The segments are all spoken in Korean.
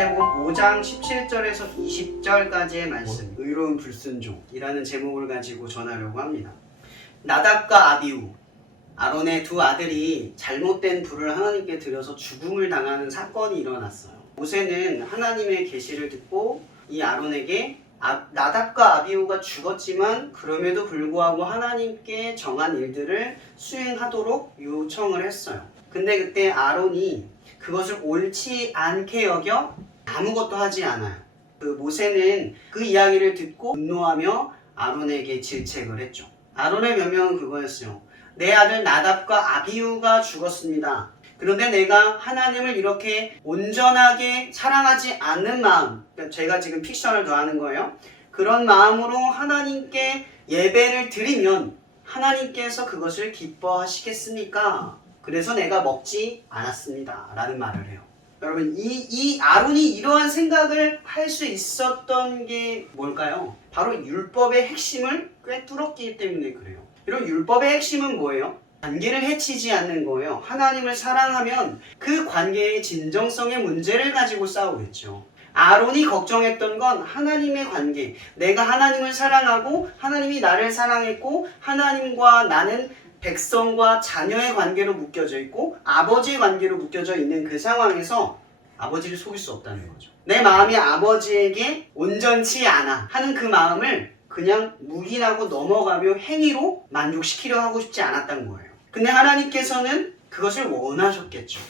마태복음 5장 17절에서 20절까지의 말씀, 의로운 불순종이라는 제목을 가지고 전하려고 합니다. 나답과 아비후, 아론의 두 아들이 잘못된 불을 하나님께 드려서 죽음을 당하는 사건이 일어났어요. 모세는 하나님의 계시를 듣고 이 아론에게 나답과 아비후가 죽었지만 그럼에도 불구하고 하나님께 정한 일들을 수행하도록 요청을 했어요. 근데 그때 아론이 그것을 옳지 않게 여겨 아무것도 하지 않아요. 모세는 그 이야기를 듣고 분노하며 아론에게 질책을 했죠. 아론의 변명은 그거였어요. 내 아들 나답과 아비후가 죽었습니다. 그런데 내가 하나님을 이렇게 온전하게 사랑하지 않는 마음, 제가 지금 픽션을 더하는 거예요. 그런 마음으로 하나님께 예배를 드리면 하나님께서 그것을 기뻐하시겠습니까? 그래서 내가 먹지 않았습니다. 라는 말을 해요. 여러분, 이 아론이 이러한 생각을 할 수 있었던 게 뭘까요? 바로 율법의 핵심을 꿰뚫었기 때문에 그래요. 이런 율법의 핵심은 뭐예요? 관계를 해치지 않는 거예요. 하나님을 사랑하면 그 관계의 진정성의 문제를 가지고 싸우겠죠. 아론이 걱정했던 건 하나님의 관계. 내가 하나님을 사랑하고 하나님이 나를 사랑했고 하나님과 나는 백성과 자녀의 관계로 묶여져 있고 아버지의 관계로 묶여져 있는 그 상황에서 아버지를 속일 수 없다는 거죠. 내 마음이 아버지에게 온전치 않아 하는 그 마음을 그냥 묵인하고 넘어가며 행위로 만족시키려 하고 싶지 않았던 거예요. 근데 하나님께서는 그것을 원하셨겠죠.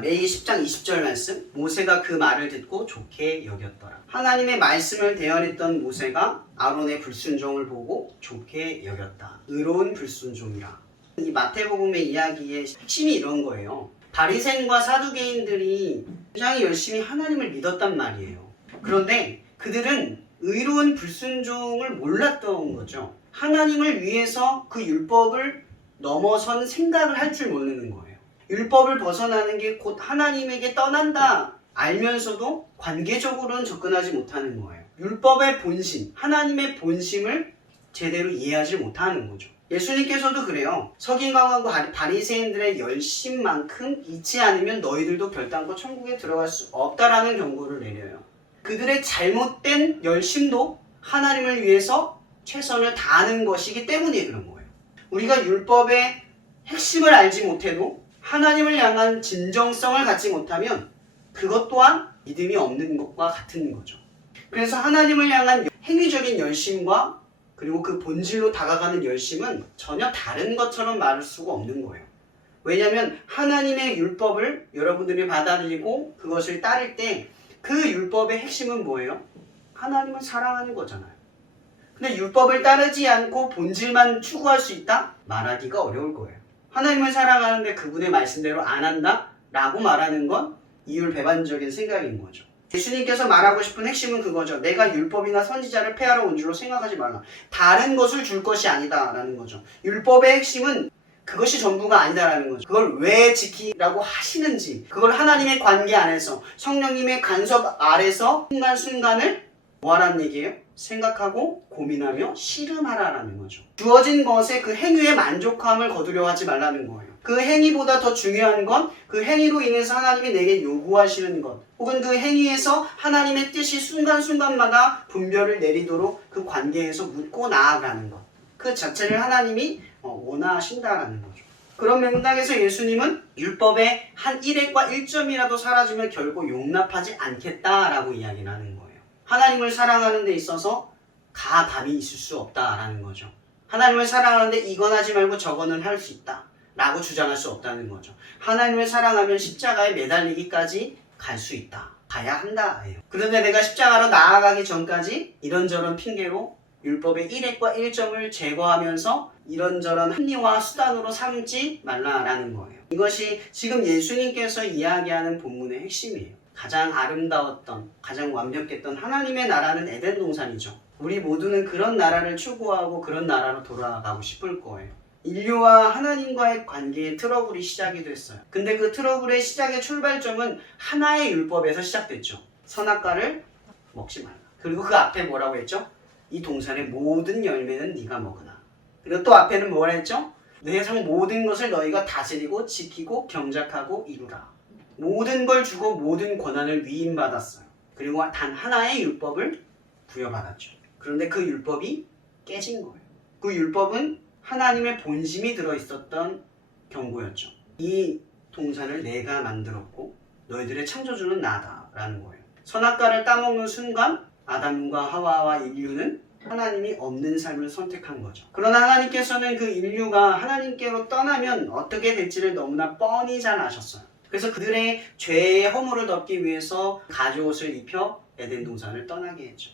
레위기 10장 20절 말씀, 모세가 그 말을 듣고 좋게 여겼더라. 하나님의 말씀을 대언했던 모세가 아론의 불순종을 보고 좋게 여겼다. 의로운 불순종이라. 이 마태복음의 이야기의 핵심이 이런 거예요. 바리새인과 사두개인들이 굉장히 열심히 하나님을 믿었단 말이에요. 그런데 그들은 의로운 불순종을 몰랐던 거죠. 하나님을 위해서 그 율법을 넘어선 생각을 할 줄 모르는 거예요. 율법을 벗어나는 게 곧 하나님에게 떠난다 알면서도 관계적으로는 접근하지 못하는 거예요. 율법의 본심, 하나님의 본심을 제대로 이해하지 못하는 거죠. 예수님께서도 그래요. 서기관과 바리새인들의 열심만큼 잊지 않으면 너희들도 결단코 천국에 들어갈 수 없다라는 경고를 내려요. 그들의 잘못된 열심도 하나님을 위해서 최선을 다하는 것이기 때문에 그런 거예요. 우리가 율법의 핵심을 알지 못해도 하나님을 향한 진정성을 갖지 못하면 그것 또한 믿음이 없는 것과 같은 거죠. 그래서 하나님을 향한 행위적인 열심과 그리고 그 본질로 다가가는 열심은 전혀 다른 것처럼 말할 수가 없는 거예요. 왜냐하면 하나님의 율법을 여러분들이 받아들이고 그것을 따를 때 그 율법의 핵심은 뭐예요? 하나님을 사랑하는 거잖아요. 근데 율법을 따르지 않고 본질만 추구할 수 있다? 말하기가 어려울 거예요. 하나님을 사랑하는데 그분의 말씀대로 안 한다? 라고 말하는 건 이율배반적인 생각인 거죠. 예수님께서 말하고 싶은 핵심은 그거죠. 내가 율법이나 선지자를 폐하러 온 줄로 생각하지 말라. 다른 것을 줄 것이 아니다 라는 거죠. 율법의 핵심은 그것이 전부가 아니다라는 거죠. 그걸 왜 지키라고 하시는지, 그걸 하나님의 관계 안에서 성령님의 간섭 아래서 순간순간을 뭐하라는 얘기예요? 생각하고 고민하며 씨름하라라는 거죠. 주어진 것에 그 행위에 만족함을 거두려 하지 말라는 거예요. 그 행위보다 더 중요한 건 그 행위로 인해서 하나님이 내게 요구하시는 것, 혹은 그 행위에서 하나님의 뜻이 순간순간마다 분별을 내리도록 그 관계에서 묻고 나아가는 것, 그 자체를 하나님이 원하신다라는 거죠. 그런 맥락에서 예수님은 율법의 한 1회과 1점이라도 사라지면 결코 용납하지 않겠다라고 이야기를 하는 거예요. 하나님을 사랑하는 데 있어서 가감이 있을 수 없다라는 거죠. 하나님을 사랑하는데 이건 하지 말고 저거는 할 수 있다 라고 주장할 수 없다는 거죠. 하나님을 사랑하면 십자가에 매달리기까지 갈 수 있다, 가야 한다 예요. 그런데 내가 십자가로 나아가기 전까지 이런저런 핑계로 율법의 1회과 1점을 제거하면서 이런저런 합리화 수단으로 삼지 말라라는 거예요. 이것이 지금 예수님께서 이야기하는 본문의 핵심이에요. 가장 아름다웠던, 가장 완벽했던 하나님의 나라는 에덴 동산이죠. 우리 모두는 그런 나라를 추구하고 그런 나라로 돌아가고 싶을 거예요. 인류와 하나님과의 관계의 트러블이 시작이 됐어요. 근데 그 트러블의 시작의 출발점은 하나의 율법에서 시작됐죠. 선악과를 먹지 말라. 그리고 그 앞에 뭐라고 했죠? 이 동산의 모든 열매는 네가 먹으나. 그리고 또 앞에는 뭐라 했죠? 세상 모든 것을 너희가 다스리고 지키고 경작하고 이루라. 모든 걸 주고 모든 권한을 위임받았어요. 그리고 단 하나의 율법을 부여받았죠. 그런데 그 율법이 깨진 거예요. 그 율법은 하나님의 본심이 들어있었던 경고였죠. 이 동산을 내가 만들었고 너희들의 창조주는 나다라는 거예요. 선악과를 따먹는 순간 아담과 하와와 인류는 하나님이 없는 삶을 선택한 거죠. 그러나 하나님께서는 그 인류가 하나님께로 떠나면 어떻게 될지를 너무나 뻔히 잘 아셨어요. 그래서 그들의 죄의 허물을 덮기 위해서 가죽옷을 입혀 에덴 동산을 떠나게 했죠.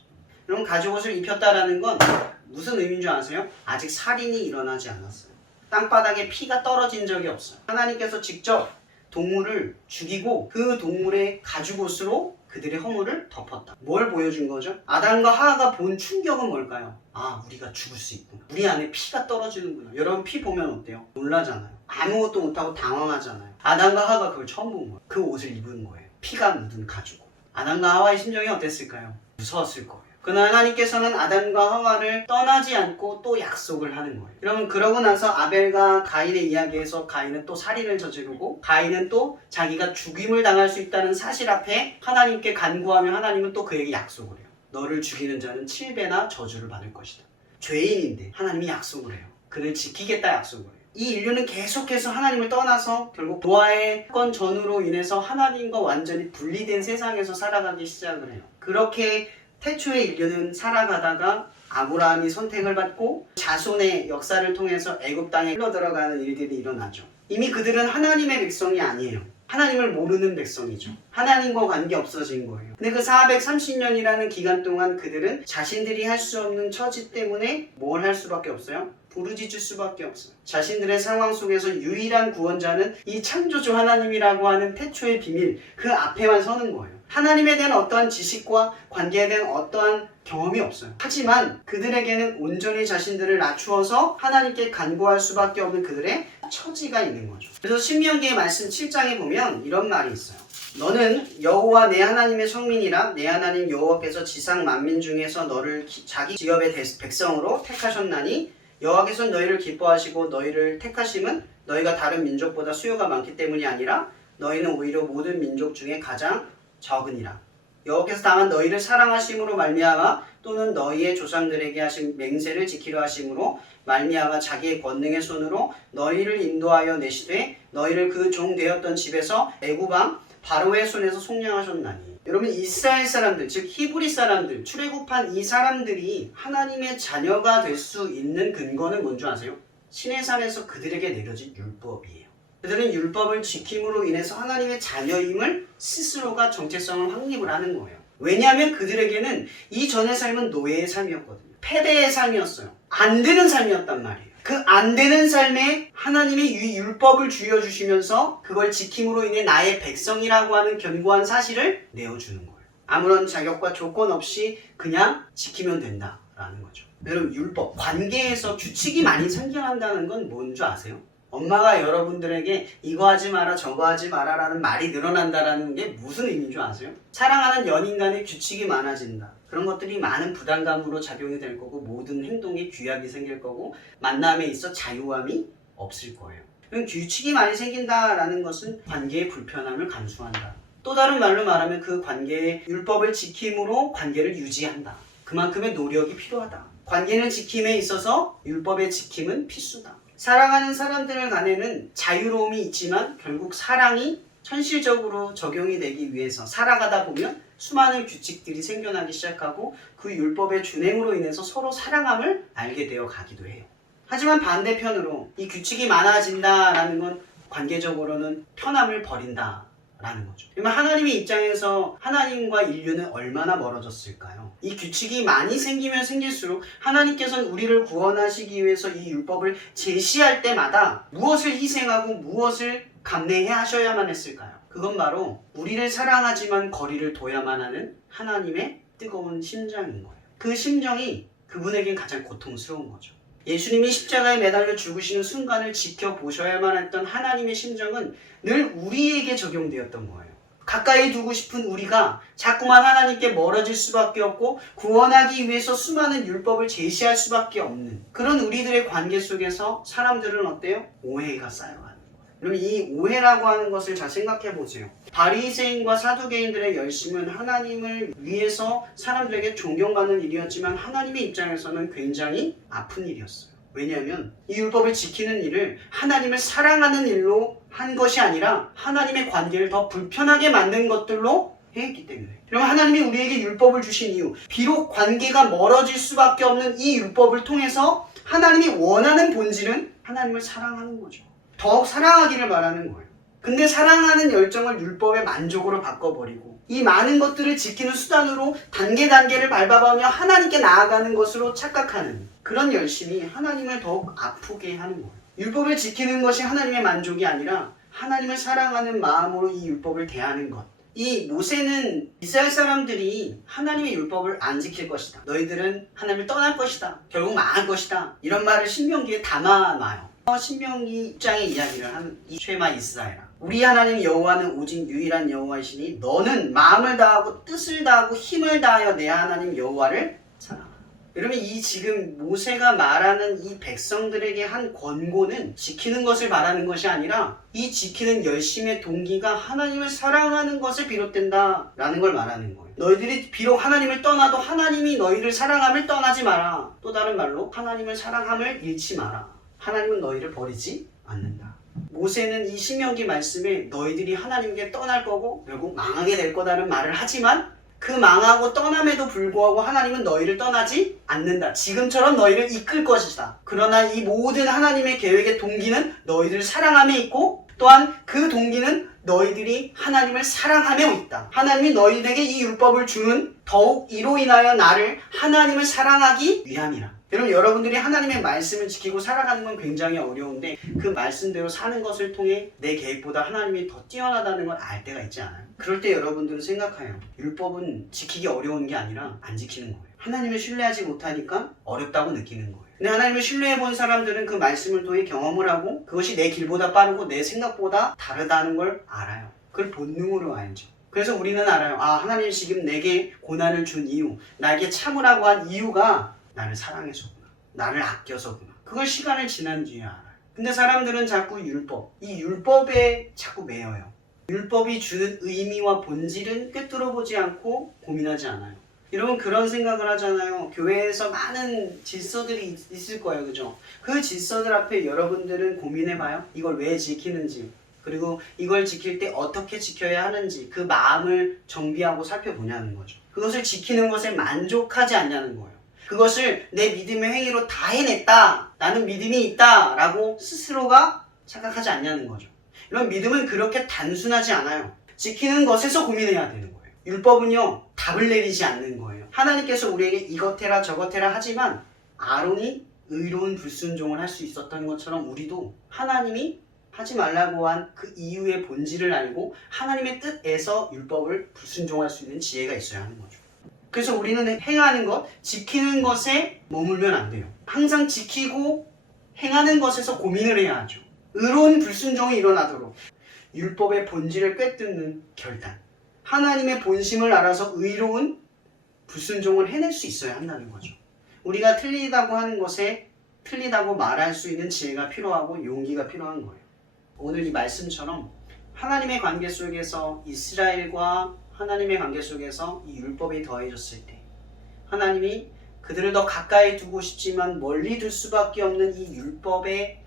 그럼 가죽옷을 입혔다라는 건 무슨 의미인 줄 아세요? 아직 살인이 일어나지 않았어요. 땅바닥에 피가 떨어진 적이 없어요. 하나님께서 직접 동물을 죽이고 그 동물의 가죽옷으로 그들의 허물을 덮었다. 뭘 보여준 거죠? 아담과 하와가 본 충격은 뭘까요? 아, 우리가 죽을 수 있구나. 우리 안에 피가 떨어지는구나. 여러분 피 보면 어때요? 놀라잖아요. 아무것도 못하고 당황하잖아요. 아담과 하와가 그걸 처음 본 거예요. 그 옷을 입은 거예요. 피가 묻은 가죽옷. 아담과 하와의 심정이 어땠을까요? 무서웠을 거예요. 그러나 하나님께서는 아담과 하와를 떠나지 않고 또 약속을 하는 거예요. 여러분, 그러고 나서 아벨과 가인의 이야기에서 가인은 또 살인을 저지르고 가인은 또 자기가 죽임을 당할 수 있다는 사실 앞에 하나님께 간구하며 하나님은 또 그에게 약속을 해요. 너를 죽이는 자는 7배나 저주를 받을 것이다. 죄인인데 하나님이 약속을 해요. 그를 지키겠다 약속을 해요. 이 인류는 계속해서 하나님을 떠나서 결국 노아의 사건 전후로 인해서 하나님과 완전히 분리된 세상에서 살아가기 시작을 해요. 그렇게 태초의 인류는 살아가다가 아브라함이 선택을 받고 자손의 역사를 통해서 애굽 땅에 흘러들어가는 일들이 일어나죠. 이미 그들은 하나님의 백성이 아니에요. 하나님을 모르는 백성이죠. 하나님과 관계 없어진 거예요. 근데 그 430년이라는 기간 동안 그들은 자신들이 할 수 없는 처지 때문에 뭘 할 수밖에 없어요? 부르짖을 수밖에 없어요. 자신들의 상황 속에서 유일한 구원자는 이 창조주 하나님이라고 하는 태초의 비밀, 그 앞에만 서는 거예요. 하나님에 대한 어떠한 지식과 관계에 대한 어떠한 경험이 없어요. 하지만 그들에게는 온전히 자신들을 낮추어서 하나님께 간구할 수밖에 없는 그들의 처지가 있는 거죠. 그래서 신명기의 말씀 7장에 보면 이런 말이 있어요. 너는 여호와 내 하나님의 성민이라. 내 하나님 여호와께서 지상 만민 중에서 너를 자기 지역의 백성으로 택하셨나니 여호와께서는 너희를 기뻐하시고 너희를 택하심은 너희가 다른 민족보다 수요가 많기 때문이 아니라 너희는 오히려 모든 민족 중에 가장 적으니라. 여호와께서 다만 너희를 사랑하심으로 말미암아 또는 너희의 조상들에게 하신 맹세를 지키려 하심으로 말미암아 자기의 권능의 손으로 너희를 인도하여 내시되 너희를 그 종 되었던 집에서 애굽 왕 바로의 손에서 속량하셨나니. 여러분, 이스라엘 사람들, 즉 히브리 사람들, 출애굽한 이 사람들이 하나님의 자녀가 될 수 있는 근거는 뭔지 아세요? 시내산에서 그들에게 내려진 율법이에요. 그들은 율법을 지킴으로 인해서 하나님의 자녀임을 스스로가 정체성을 확립을 하는 거예요. 왜냐하면 그들에게는 이전의 삶은 노예의 삶이었거든요. 패배의 삶이었어요. 안 되는 삶이었단 말이에요. 그 안 되는 삶에 하나님의 율법을 쥐어주시면서 그걸 지킴으로 인해 나의 백성이라고 하는 견고한 사실을 내어주는 거예요. 아무런 자격과 조건 없이 그냥 지키면 된다라는 거죠. 여러분, 율법, 관계에서 규칙이 많이 생겨난다는 건 뭔지 아세요? 엄마가 여러분들에게 이거 하지 마라 저거 하지 마라 라는 말이 늘어난다라는 게 무슨 의미인 줄 아세요? 사랑하는 연인 간에 규칙이 많아진다. 그런 것들이 많은 부담감으로 작용이 될 거고 모든 행동에 규약이 생길 거고 만남에 있어 자유함이 없을 거예요. 규칙이 많이 생긴다라는 것은 관계의 불편함을 감수한다. 또 다른 말로 말하면 그 관계의 율법을 지킴으로 관계를 유지한다. 그만큼의 노력이 필요하다. 관계는 지킴에 있어서 율법의 지킴은 필수다. 사랑하는 사람들 간에는 자유로움이 있지만 결국 사랑이 현실적으로 적용이 되기 위해서 살아가다 보면 수많은 규칙들이 생겨나기 시작하고 그 율법의 준행으로 인해서 서로 사랑함을 알게 되어 가기도 해요. 하지만 반대편으로 이 규칙이 많아진다라는 건 관계적으로는 편함을 버린다라는 거죠. 그러면 하나님의 입장에서 하나님과 인류는 얼마나 멀어졌을까요? 이 규칙이 많이 생기면 생길수록 하나님께서는 우리를 구원하시기 위해서 이 율법을 제시할 때마다 무엇을 희생하고 무엇을 감내해야 하셔야만 했을까요? 그건 바로 우리를 사랑하지만 거리를 둬야만 하는 하나님의 뜨거운 심정인 거예요. 그 심정이 그분에겐 가장 고통스러운 거죠. 예수님이 십자가에 매달려 죽으시는 순간을 지켜보셔야만 했던 하나님의 심정은 늘 우리에게 적용되었던 거예요. 가까이 두고 싶은 우리가 자꾸만 하나님께 멀어질 수밖에 없고 구원하기 위해서 수많은 율법을 제시할 수밖에 없는 그런 우리들의 관계 속에서 사람들은 어때요? 오해가 쌓여가는 거예요. 그럼 이 오해라고 하는 것을 잘 생각해 보세요. 바리새인과 사두개인들의 열심은 하나님을 위해서 사람들에게 존경받는 일이었지만 하나님의 입장에서는 굉장히 아픈 일이었어요. 왜냐하면 이 율법을 지키는 일을 하나님을 사랑하는 일로 한 것이 아니라 하나님의 관계를 더 불편하게 만든 것들로 했기 때문에. 그럼 하나님이 우리에게 율법을 주신 이유, 비록 관계가 멀어질 수밖에 없는 이 율법을 통해서 하나님이 원하는 본질은 하나님을 사랑하는 거죠. 더욱 사랑하기를 바라는 거예요. 근데 사랑하는 열정을 율법의 만족으로 바꿔버리고 이 많은 것들을 지키는 수단으로 단계를 밟아가며 하나님께 나아가는 것으로 착각하는 그런 열심이 하나님을 더욱 아프게 하는 거예요. 율법을 지키는 것이 하나님의 만족이 아니라 하나님을 사랑하는 마음으로 이 율법을 대하는 것. 이 모세는 이스라엘 사람들이 하나님의 율법을 안 지킬 것이다. 너희들은 하나님을 떠날 것이다. 결국 망할 것이다. 이런 말을 신명기에 담아놔요. 신명기 6장의 이야기를 하는 이 쉐마 이스라엘아. 우리 하나님 여호와는 오직 유일한 여호와이시니 너는 마음을 다하고 뜻을 다하고 힘을 다하여 내 하나님 여호와를 사랑하라. 여러분 이 지금 모세가 말하는 이 백성들에게 한 권고는 지키는 것을 바라는 것이 아니라 이 지키는 열심의 동기가 하나님을 사랑하는 것에 비롯된다 라는 걸 말하는 거예요. 너희들이 비록 하나님을 떠나도 하나님이 너희를 사랑함을 떠나지 마라. 또 다른 말로 하나님을 사랑함을 잃지 마라. 하나님은 너희를 버리지 않는다. 모세는 이 신명기 말씀에 너희들이 하나님께 떠날 거고 결국 망하게 될 거다는 말을 하지만 그 망하고 떠남에도 불구하고 하나님은 너희를 떠나지 않는다. 지금처럼 너희를 이끌 것이다. 그러나 이 모든 하나님의 계획의 동기는 너희들을 사랑함에 있고 또한 그 동기는 너희들이 하나님을 사랑함에 있다. 하나님이 너희에게 이 율법을 주는 더욱 이로 인하여 나를 하나님을 사랑하기 위함이라. 여러분들이 하나님의 말씀을 지키고 살아가는 건 굉장히 어려운데 그 말씀대로 사는 것을 통해 내 계획보다 하나님이 더 뛰어나다는 걸 알 때가 있지 않아요? 그럴 때 여러분들은 생각해요. 율법은 지키기 어려운 게 아니라 안 지키는 거예요. 하나님을 신뢰하지 못하니까 어렵다고 느끼는 거예요. 근데 하나님을 신뢰해본 사람들은 그 말씀을 통해 경험을 하고 그것이 내 길보다 빠르고 내 생각보다 다르다는 걸 알아요. 그걸 본능으로 알죠. 그래서 우리는 알아요. 아, 하나님이 지금 내게 고난을 준 이유, 나에게 참으라고 한 이유가 나를 사랑해서구나. 나를 아껴서구나. 그걸 시간을 지난 뒤에 알아요. 근데 사람들은 자꾸 이 율법에 자꾸 매여요. 율법이 주는 의미와 본질은 꿰뚫어보지 않고 고민하지 않아요. 여러분 그런 생각을 하잖아요. 교회에서 많은 질서들이 있을 거예요. 그죠? 그 질서들 앞에 여러분들은 고민해봐요. 이걸 왜 지키는지 그리고 이걸 지킬 때 어떻게 지켜야 하는지 그 마음을 정비하고 살펴보냐는 거죠. 그것을 지키는 것에 만족하지 않냐는 거예요. 그것을 내 믿음의 행위로 다 해냈다. 나는 믿음이 있다. 라고 스스로가 착각하지 않냐는 거죠. 이런 믿음은 그렇게 단순하지 않아요. 지키는 것에서 고민해야 되는 거예요. 율법은요. 답을 내리지 않는 거예요. 하나님께서 우리에게 이것 해라 저것 해라 하지만 아론이 의로운 불순종을 할 수 있었던 것처럼 우리도 하나님이 하지 말라고 한 그 이유의 본질을 알고 하나님의 뜻에서 율법을 불순종할 수 있는 지혜가 있어야 하는 거죠. 그래서 우리는 행하는 것, 지키는 것에 머물면 안 돼요. 항상 지키고 행하는 것에서 고민을 해야 하죠. 의로운 불순종이 일어나도록 율법의 본질을 꿰뚫는 결단. 하나님의 본심을 알아서 의로운 불순종을 해낼 수 있어야 한다는 거죠. 우리가 틀리다고 하는 것에 틀리다고 말할 수 있는 지혜가 필요하고 용기가 필요한 거예요. 오늘 이 말씀처럼 하나님의 관계 속에서 이스라엘과 하나님의 관계 속에서 이 율법이 더해졌을 때 하나님이 그들을 더 가까이 두고 싶지만 멀리 둘 수밖에 없는 이 율법의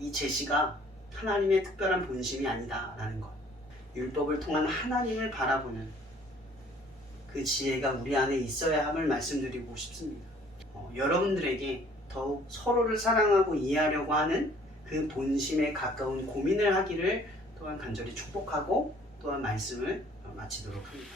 이 제시가 하나님의 특별한 본심이 아니다라는 것. 율법을 통한 하나님을 바라보는 그 지혜가 우리 안에 있어야 함을 말씀드리고 싶습니다. 여러분들에게 더욱 서로를 사랑하고 이해하려고 하는 그 본심에 가까운 고민을 하기를 또한 간절히 축복하고 또한 말씀을 마치도록 합니다.